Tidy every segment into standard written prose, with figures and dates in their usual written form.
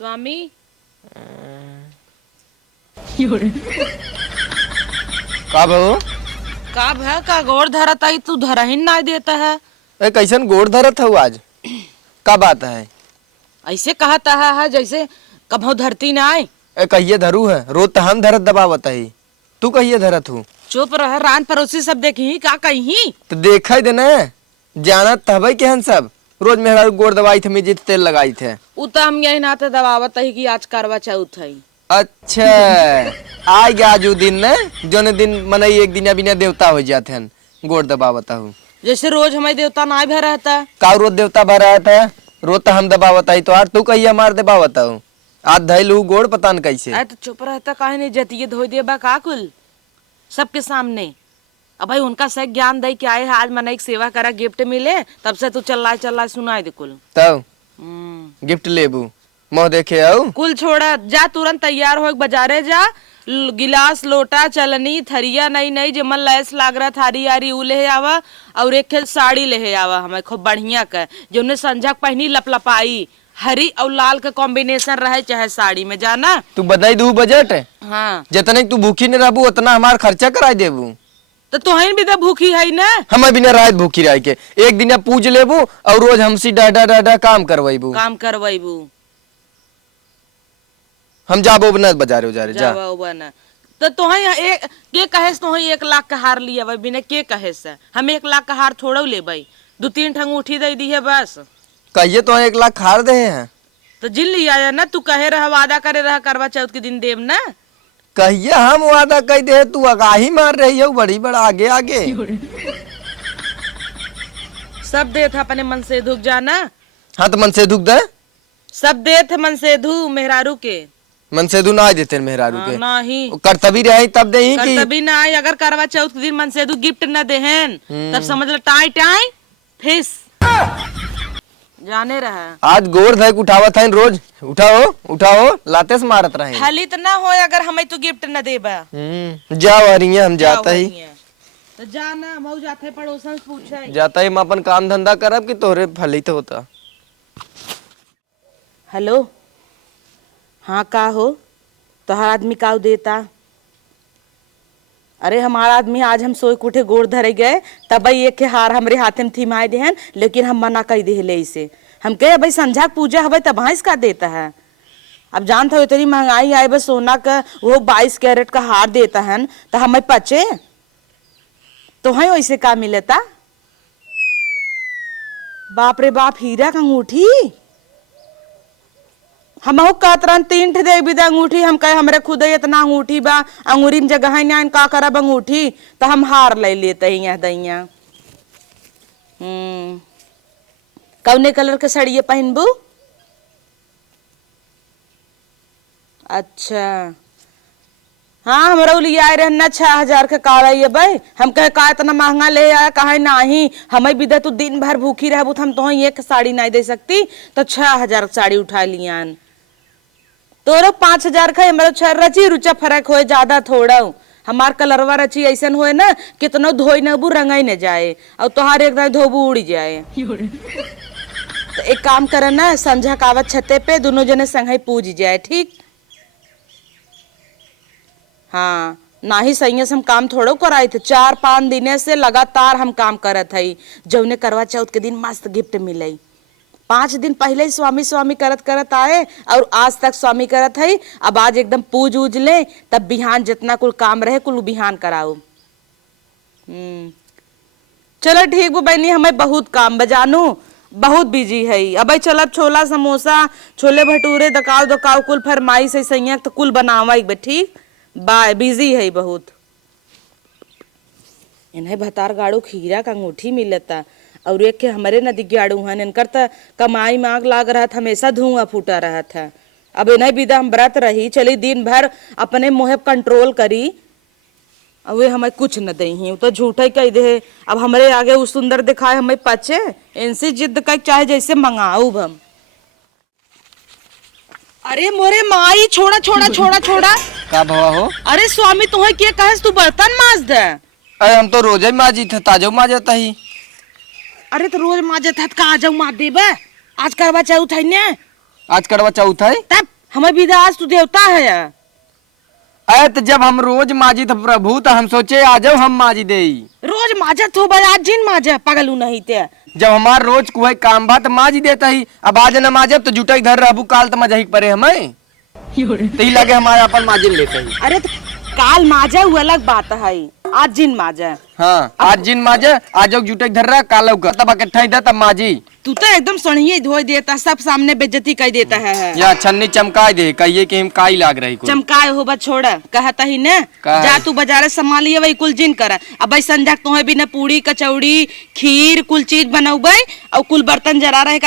स्वामी का बहू का भय का गोड़ धरत आई तू धरा ही ना देता है। ए कैसन गोड़ धरत हूँ आज का बात है? ऐसे कहता है जैसे कभो धरती ना आए। ए कहिए धरू है रोज तो हम धरत दबावत है तू कहिए धरत हूँ। चुप रह रान पड़ोसी सब देखी का कहीं तो देखा ही देना जानत तब केहन सब रोज मेहरा गोड़ दवाई थे मिजी तेल लगाई थे। उ तो हम यही नाते दबावत है कि आज करवा चौथ है। अच्छा आ गया जो दिन न जोने दिन मन एक दिन बिना देवता हो जाते हैं गोड़ दबावता हूँ। जैसे रोज हमारे देवता ना भी रहता है का रोज देवता भर रहा था रोज तो हम दबावता ही तो यार तू कहिए हमारे दबावता हूँ आज धैलू गोड़ पता न कैसे। अरे तो चुप रहता काहे नहीं जतिये धोई दे बा का कुल सबके सामने। अब भाई उनका सही ज्ञान दे कि आए आज मन एक सेवा करा गिफ्ट मिले तब से तू चल रहा सुनाई दे कुल तब गिफ्ट लेबू मोह देखे आओ कुल छोड़ा जा तुरंत तैयार हो बाजारे जा गिलास लोटा चलनी थरिया नई नई जमन लैस लाग रहा थारी यारी उ ले आवा और एक साड़ी ले आवा हमें खूब बढ़िया का जो ने संझा पहनी लपलपाई हरी और लाल का कॉम्बिनेशन रहे चाहे साड़ी में जाना। तू बताई दू बजट हाँ जितने तू भूखी न रहबू उतना हमार खर्चा कराई देबू तो तुहन भी तो भूखी है ना हम बिना रात भूखी रह के एक दिन पूज लेबू और रोज हमसे डाडा डाडा काम करवाईबू हम जाबो न बाजार उजारे जा बना तो तुहन एक के कहे तुहन 1 लाख का हार लिया भाई बिना के कहे से हम 1 लाख का हार थोड़ा ले भाई 2-3 ठंग उठी दे दी है बस कहिए तो 1 लाख हार दे हैं तो जिन लिया है ना तू कहे रहा वादा करे रहा करवा चौथ के दिन देव ना कहिए हम वादा कह दे तू आगाही मार रही है बड़ी बड़ा आगे आगे सब दे था अपने मन से धुक जाना। हाँ तो मन से दुख दे सब दे थे मन से धू मेहरारू के मन से दू ना देते मेहरारू के नहीं कर्तव्य रहे तब दे ही की तभी ना आए अगर करवा चौथ के दिन मन से धू गिफ्ट न देहन तब समझ लो टाई टाई फिस जाने रहा। आज गोर धैक उठावत है रोज उठाओ उठाओ लाते से मारत रहे खाली तो ना हो अगर हमें तो गिफ्ट न देबा जाओ अरिया हम जाता ही तो जाना मऊ जाते पड़ोसन से पूछे जाता ही हम अपन काम धंधा करब कि तोहरे फलित होता। हेलो हाँ का हो तोहर आदमी काउ देता। अरे हमारा आदमी आज हम सोए उठे गोड़ धरे गए तब एक हार हमरे हाथे में थीमाए देहन लेकिन हम मना कर दे ले इसे हम कहे भाई संझा पूजा हवे तब भैंस का देता है। अब जानता हो इतनी महंगाई आए बस सोना का वो 22 कैरेट का हार देता है तो हमें पचे तो है वैसे का मिलता। बाप रे बाप हीरा का अंगूठी हम कहत रहन 3 ठे दे बिदा अंगूठी हम कहे हमरे खुद इतना अंगूठी बा अंगूरी में जगह ही ना का करब अंगूठी तो हम हार ले लेते यहाँ दैया। कौने कलर के साड़िये पहनबू? अच्छा हाँ हमरा लिए आए रहे ना 6000 के काला ये भाई हम कहे का इतना महंगा ले आया कहे नहीं हमें बिदा तू दिन भर भूखी रहबू हम तो एक साड़ी नहीं दे सकती तो 6000 साड़ी उठा लियान तोरो 5000 का हमारा 6 रची रुचा फर्क हो ज्यादा थोड़ा हमार कलरवा रची ऐसा होए ना कितना धोई नबू रंगाई न जाए और तोहार एक धोबू उड़ जाए। तो एक काम करे ना संझा कावत छते पे दोनों जने संग पूज जाए ठीक। हाँ ना ही सही से हम काम थोड़ो कराए थे 4-5 दिन से लगातार हम काम करत हई जौने करवा चौथ के दिन मस्त गिफ्ट मिले 5 दिन पहले ही स्वामी स्वामी करत करत आए और आज तक स्वामी करत है। अब आज एकदम पूज उज ले तब बिहान जितना कुल काम रहे कुल बिहान कराओ। चलो ठीक वो बहनी हमें बहुत काम बजानू बहुत बिजी है अब चल छोला समोसा छोले भटूरे दकाव दकाव कुल फरमाइश है सही तो कुल बनावा एक ठीक बाय बिजी है बहुत। इन्हें भतार गाड़ू खीरा का अंगूठी मिलता और एक के हमारे नदी गाड़ू हन इनकर त कमाई मांग लाग रहा था हमेशा धुआं फूटा रहा था। अब इन्हें विदा हम व्रत रही चली दिन भर अपने मुँह कंट्रोल करी अब वे हमें कुछ न दही तो झूठा ही कह दे अब हमारे आगे वो सुंदर दिखाए हमें पचे इनसे जिद कर चाहे जैसे मंगाऊ हम। अरे मोरे माई छोड़ा छोड़ा छोड़ा छोड़ा का भवा हो? अरे स्वामी तुम्हें क्या कहे तू बर्तन माज दे। अरे हम तो रोज ही माजी थे ताजो माजता ही। अरे तो रोज माजे था का आ जाऊ मार देबे आज करवा चौथ है ने आज करवा चौथ है। तब हमें विदा आज तू देवता है या। अरे तो जब हम रोज माजी थे प्रभु तो हम सोचे आ जाओ हम माजी दे। रोज माजत हो बा आज जिन माजा पगलू नहीं ते। जब हमार रोज कोई काम बा तो माजी देता ही, अब आज न माजब तो जुटा इधर रहबू काल तो मजा ही परे हमें तो ही लगे हमारे अपन माजिन लेते ही। अरे तो काल माजा वो अलग बात है, आज जिन माजा। हाँ आज जिन माजे आज जुटा इधर रहा काल तब इकट्ठा इधर तब माजी। तू तो एकदम सणिये धोई देता, सब सामने बेइज्जती कर देता है। या छन्नी चमकाए दे कहिए कि हम काई लाग रही कोई। चमकाए हो बा छोड़ा कहता ही ने जा तू बाजारे संभालिए वही कुल जिन कर। अब भाई संध्या तोहे भी न पूड़ी कचौड़ी खीर कुल चीज बनौबे और कुल बर्तन जरा रहे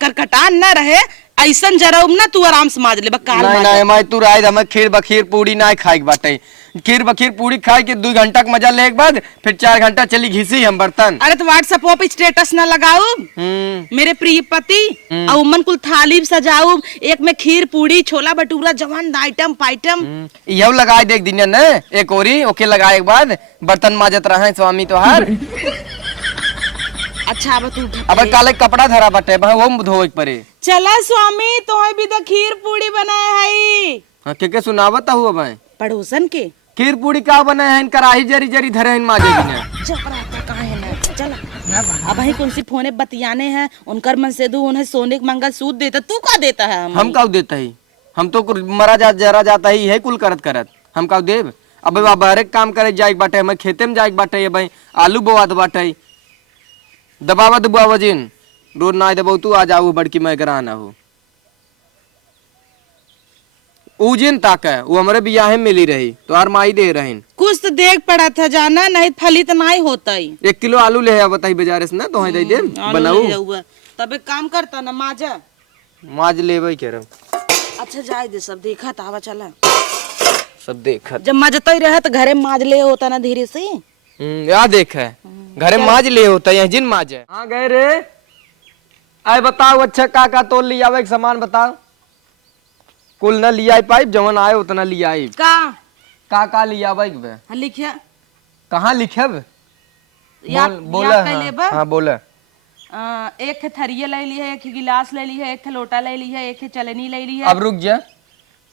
करकटान न रहे ऐसन जराउब ना तू आराम से माज ले बकाल। नहीं नहीं मैं तू राय हमें खीर बखीर पूड़ी ना खाए के बाटे। खीर बखीर पूड़ी खाए के 2 घंटा का मजा ले के बाद फिर 4 घंटा चली घिसी हम बर्तन। अरे तो व्हाट्सएप पे स्टेटस ना लगाऊ मेरे प्रिय पति और उमन कुल थाली सजाऊ, एक में खीर पूड़ी छोला भटूरा जवान आइटम पाइटम यह लगाए देख दिन न एक ओरी ओके लगाए के बाद बर्तन माजत रहे स्वामी तोहार। अच्छा अब तू अब काले कपड़ा धरा बटे वो धोए के परे। चला स्वामी तोहे भी तो खीर पूड़ी बनाए है। हाँ के सुनावत हूँ अब पड़ोसन के खीर पूड़ी का बनाए हैं कराही जरी जरी धरे हैं माजे की चुप रहता काहे है ना चला। अब ही कौन सी फोने बतियाने हैं उनकर मन से दू उन्हें सोने का मंगल सूत्र देता, तू का देता है? हम का देता ही, हम तो मरा जरा जाता ही है कुल करत करत हम का देव। अब हर एक काम करे जाए बाटे, हमें खेते में जाए बाटे भाई आलू बोआत बाटे दबावा दुबावा जिन रोज ना दबाऊ तू आ जाऊ बड़की मैं कराना हो उजिन ताक है वो हमारे बियाह में मिली रही तो आर माई दे रही। कुछ तो देख पड़ा था जाना नहीं फली तो नहीं होता ही। 1 किलो आलू ले बताई बाजार से ना तो दे दे बनाऊ। तब एक काम करता ना माजा माज ले भाई कह रहा। अच्छा जाए दे सब देखा था चला सब देखा जब मजता ही रहे तो घरे माज ले होता ना धीरे से। या देख है घरे माज ले होता है जिन माज है। हाँ गए रे आए बताओ अच्छा का तोल लिया एक सामान बताओ। कुल न लिया पाइप जवन आए उतना लिया का लिया भाई लिखिया कहाँ लिखब बोला हाँ बोला। एक थरिया ले ली है, एक गिलास ले ली है, एक लोटा ले ली है, एक चलनी ले ली है। अब रुक जा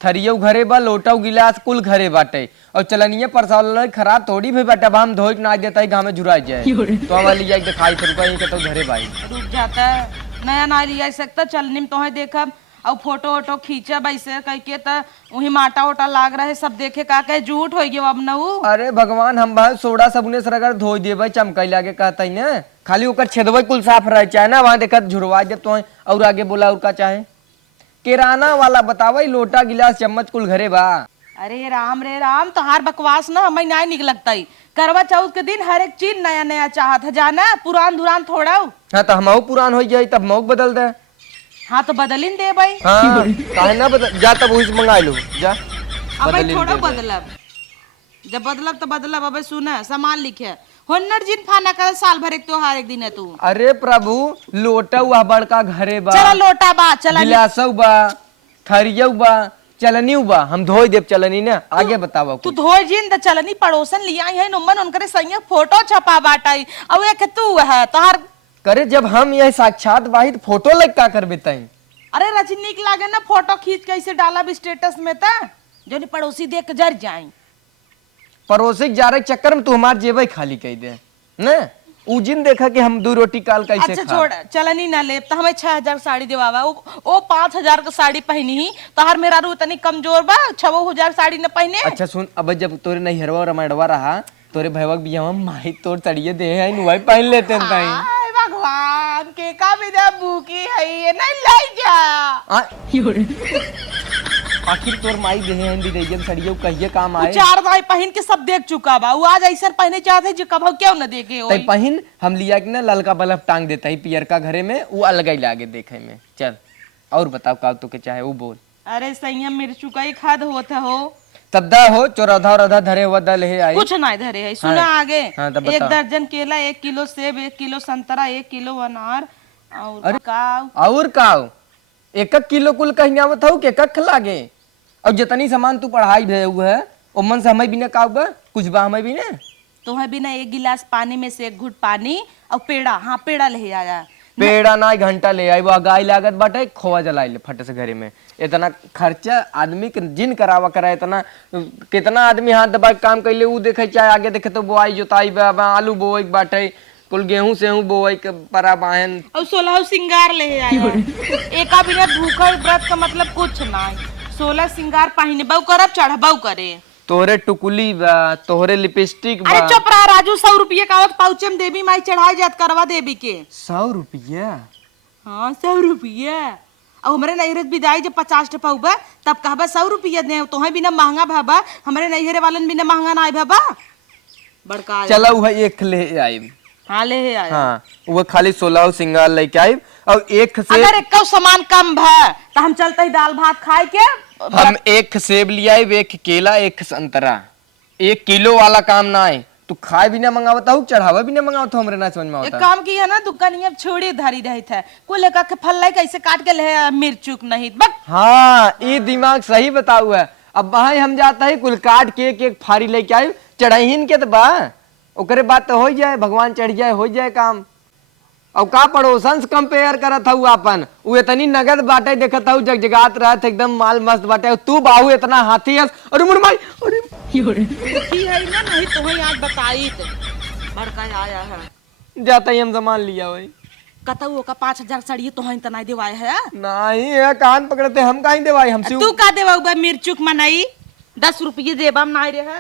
थरिया घरे बा लोटा गिलास कुल घरे बाटे और चलनिया परसाल खराब थोड़ी भी बाटे। अब हम धोई ना देता है गाँव में झुरा जाए तो हम लिया दिखाई तो घरे भाई रुक जाता है नया ना लिया सकता चलनी में तो देखब और फोटो वोटो खींचा वैसे कह के तो वही माटा वोटा लाग रहा है सब देखे का कहे झूठ हो गया अब न। अरे भगवान हम भाई सोडा सबने सर अगर धो दिए चमकई लागे कहता ही ना खाली ओकर छेदवे कुल साफ रहे चाहे ना वहां देखत झुरवा जब तो और आगे बोला और का चाहे किराना वाला बतावा लोटा गिलास चम्मच कुल घरे बा। अरे राम रे राम तोहार बकवास ना हमें नहीं निक लगता ही। करवा चौथ के दिन हर एक चीज नया नया चाहत है जाना पुरान धुरान थोड़ा। हाँ तो हम पुरान हो जाये तब मौक बदल दे। हाँ तो बदलिन दे भाई। हाँ काहे ना बदल जा तब वही मंगा लो जा अब थोड़ा बदलब जब बदलब तो बदलब। अब सुना सामान लिखे हुन्नर जिन फाना कर साल भर एक त्योहार एक दिन है तू। अरे प्रभु लोटा हुआ बड़का घरे बा चला लोटा बा चला गिलास बा थरिया बा चलनी बा हम धोई देव चलनी ना आगे बतावा तू धोई जिन तो चलनी पड़ोसन लिया है नुमन उनकरे संग फोटो छपा बाटाई अब एक तू है तोहार करे जब हम यह साक्षात वाहिद फोटो लग का कर बेताई। अरे रजनीक लागे ना फोटो खींच के ऐसे डाला भी स्टेटस में ता जो पड़ोसी देख जर जाए पड़ोसी जा रहे चक्कर में तू हमार जेब खाली कह दे न उजिन देखा कि हम 2 रोटी काल कैसे अच्छा छोड़ चलनी ना ले तो हमें 6000 साड़ी देवावा ओ 5000 का साड़ी पहनी ही तोहर मेरा रू इतनी कमजोर बा 6000 साड़ी न पहने। अच्छा सुन अब जब तोरे नैहरवा रमाडवा रहा तोरे भैवक बियाह माही तोर तड़िए दे है वही पहन लेते हैं ताई। भगवान के का विदा भूखी है ये नहीं लाई जा आखिर तोर माई दे है हिंदी देजन सड़ियो कहिए काम आए 4 दाई पहन के सब देख चुका बा वो आज ऐसा पहने चाहते जो कब क्यों न देखे हो तई पहन हम लिया कि ना ललका बल्ब टांग देता ही पियर का घरे में वो अलग ही लागे देखे में। चल और बताओ का तो के चाहे वो बोल। अरे संयम मिर्चू का ही खाद होता हो तब दा हो चौराधा धरे हुआ दल है आई कुछ ना इधर है सुना हाँ, आगे हाँ, 1 दर्जन केला 1 किलो सेब 1 किलो संतरा 1 किलो अनार और काव 1 किलो कुल कहीं आवत हो के कख लागे और जितनी सामान तू पढ़ाई भे हुआ है ओमन से हमें भी ना काव बा कुछ बा हमें भी ना तुम्हें भी ना 1 गिलास पानी में से 1 घूंट पानी और पेड़ा हाँ पेड़ा ले आया पेड़ा ना घंटा ले आई वो गाय लागत बाटे खोवा जलाई ले फटे से घरे में। इतना खर्चा आदमी के जिन करावा करा इतना कितना आदमी हाथ दबा के काम कैले ऊ देखे चाहे आगे देखे तो बोआई जोताई आलू बोई बाटे कुल गेहूं सेहूं बोई के परा बाहन और 16 सिंगार ले आया एका बिना भूखल व्रत का मतलब कुछ ना 16 सिंगार पहिने बहु करब चढ़बऊ करे तोहरे टुकुली बा तोहरे लिपस्टिक बा। अरे चुप रहा राजू 100 रुपये का पाउचे में देवी माई चढ़ाई जात करवा देवी के 100 रुपया। हाँ 100 रुपये और हमारे नैहरे विदाई जब 50 टपा हुआ तब कहबा 100 रुपया दे तोहे बिना महंगा भाबा हमारे नैहरे वालन बिना महंगा ना भाबा बड़का चला वो एक ले आई। हाँ ले आया हाँ वो खाली 16 सिंगार लेके आई और एक से अगर एक सामान कम भा तो हम चलते ही दाल भात खाए के हम एक सेब लिया एक केला एक संतरा 1 किलो वाला काम ना है तू खाए भी ना मंगावता हूँ चढ़ावा भी ना मंगावता हमरे ना समझ में एक आता। काम किया ना दुकान अब छोड़ी धरी रही थे कोई लेकर के फल लाई कैसे काट के ले मिर्चुक नहीं बक हाँ ये दिमाग सही बताऊ है। अब वहां हम जाता है कुल काट के एक फारी लेके आये चढ़ाइन के तो बा ओकरे बात तो हो जाए भगवान चढ़ जाए हो जाए काम। अब का पड़ोसन से कंपेयर करत हूँ अपन वो इतनी नगद बाटे देखत हूँ जगजगात रहत एकदम माल मस्त बाटे तू बाहू इतना हाथी हस अरे मुरमाई अरे की है ना नहीं तुम्हें आज बताई थे बड़का आया है जाता ही हम सामान लिया वही कतऊ का 5000 साड़ी तो हैं तना देवाए है नहीं है कान पकड़ते हम कहीं देवाई हमसे तू का देवा मिर्चुक मनई 10 रुपये देबा नहीं रहे